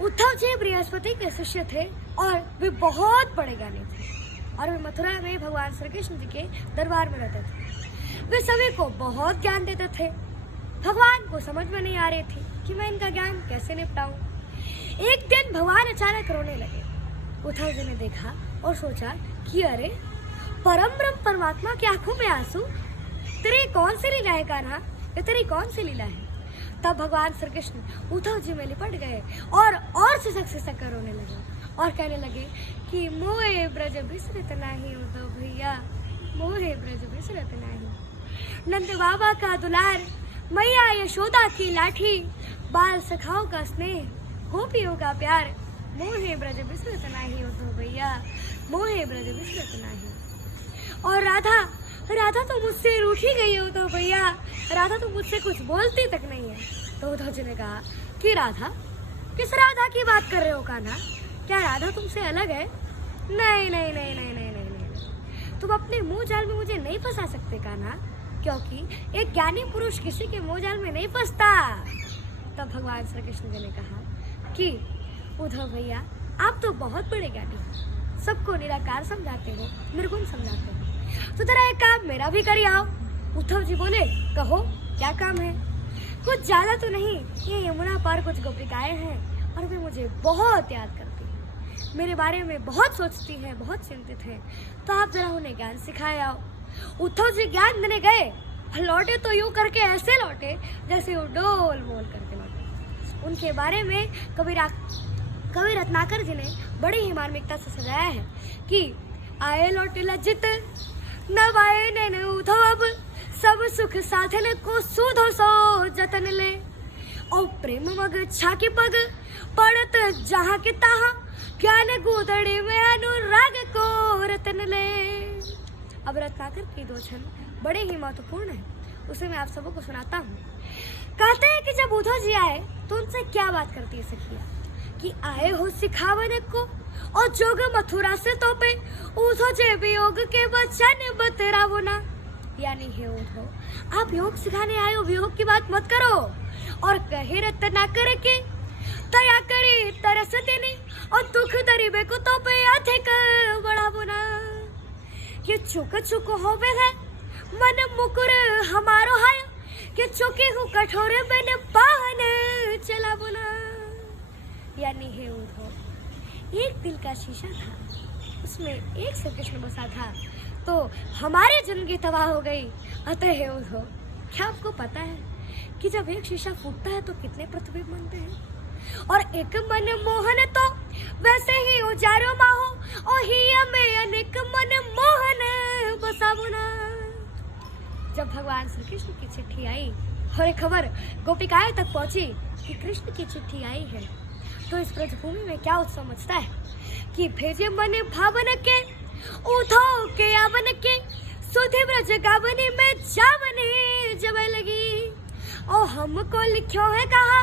उद्धव जी बृहस्पति के शिष्य थे और वे बहुत बड़े ज्ञानी थे और वे मथुरा में भगवान श्री कृष्ण जी के दरबार में रहते थे। वे सभी को बहुत ज्ञान देते थे। भगवान को समझ में नहीं आ रही थी कि मैं इनका ज्ञान कैसे निपटाऊं। एक दिन भगवान अचानक रोने लगे। उद्धव जी ने देखा और सोचा कि अरे परम ब्रह्म परमात्मा की आंखों में आंसू, तेरी कौन सी लीला है कान्हा, ये तेरी कौन सी लीला है। तब भगवान श्री कृष्ण उद्धव जी में लिपट गए और सिसक कर रोने लगे और कहने लगे कि मोहे ब्रज बिसरत नाही उद्धव भैया, मोहे ब्रज बिसरत नाही। नंद बाबा का दुलार, मैया यशोदा की लाठी, बाल सखाओं का स्नेह, गोपियों का प्यार, मोहे ब्रज बिसरत नाही उद्धव भैया, मोहे ब्रज बिसरत नाही। और राधा तो मुझसे रूठी गई हो तो भैया, राधा तो मुझसे कुछ बोलती तक नहीं है। तो उद्धव जी ने कहा कि राधा, किस राधा की बात कर रहे हो कान्हा, क्या राधा तुमसे अलग है? नहीं नहीं नहीं नहीं नहीं नहीं नहीं, तुम अपने मुंह जाल में मुझे नहीं फंसा सकते कान्हा, क्योंकि एक ज्ञानी पुरुष किसी के मुंह जाल में नहीं फंसता। तब भगवान श्री कृष्ण जी ने कहा कि उद्धव भैया, आप तो बहुत बड़े ज्ञानी हो, सबको निराकार समझाते हो, निर्गुण समझाते हो, तो जरा एक काम मेरा भी करिए आओ। उद्धव जी बोले, कहो क्या काम है? कुछ ज्यादा तो नहीं, ये यमुना पार कुछ गोपिकाएं हैं और वे मुझे बहुत याद करती हैं, मेरे बारे में बहुत सोचती हैं, बहुत चिंतित हैं, तो आप जरा उन्हें ज्ञान सिखाए आओ। उद्धव जी ज्ञान देने गए, लौटे तो यूं करके ऐसे लौटे जैसे वो डोल मोल करके लौटे। उनके बारे में कवि रत्नाकर जी ने बड़ी ही मार्मिकता से सजाया है कि आए लौटे लज्जित, नव आए नैन उद्धव, अब सब सुख साधन को सुधो सो जतन ले, और प्रेम मग छाकी पग, पड़त जहाँ के ताहा, ज्ञान गुदड़ी में अनुराग को रतन ले। अब रत्नाकर की दो छंद बड़े ही महत्वपूर्ण है, उसे मैं आप सबों को सुनाता हूँ। कहते हैं कि जब उद्धव जी आए तो उनसे क्या बात करती है सखिया, कि आए हो सिखावन को और जोग मथुरा से तोपे, उद्धव जे वियोग के वचन बतरावो ना। यानी हे उद्धव, आप योग सिखाने आए हो, वियोग की बात मत करो। और कहे रत्नाकर के दया करे तरस देने, और दुख दरिबे को तोपे अधिक बढ़ावो ना। ये चुक होवे है मन मुकुर हमारो है, कि चुके हूँ कठोर बन पाहन चलावो ना। यानी हे उद्धव, एक दिल का शीशा था, उसमें एक श्री कृष्ण बसा था, तो हमारी जिंदगी तबाह हो गई। अतः हे उद्धव, क्या आपको पता है कि जब एक शीशा फूटता है तो कितने प्रतिबिंब बनते हैं? और एक मन मोहन तो वैसे ही उजारो माहो, और ही में अनेक मन मोहन बसावो ना। जब भगवान श्री कृष्ण की चिट्ठी आई और एक खबर गोपिकाएं तक पहुंची कि कृष्ण की चिट्ठी आई है, तो इस ब्रजभूमि में क्या उत्सव मचता है कि भेजे मन भावन के, उद्धव के आवन के, सुधि ब्रज गावनी में जावनी जब लगी, और हमको लिखो है कहा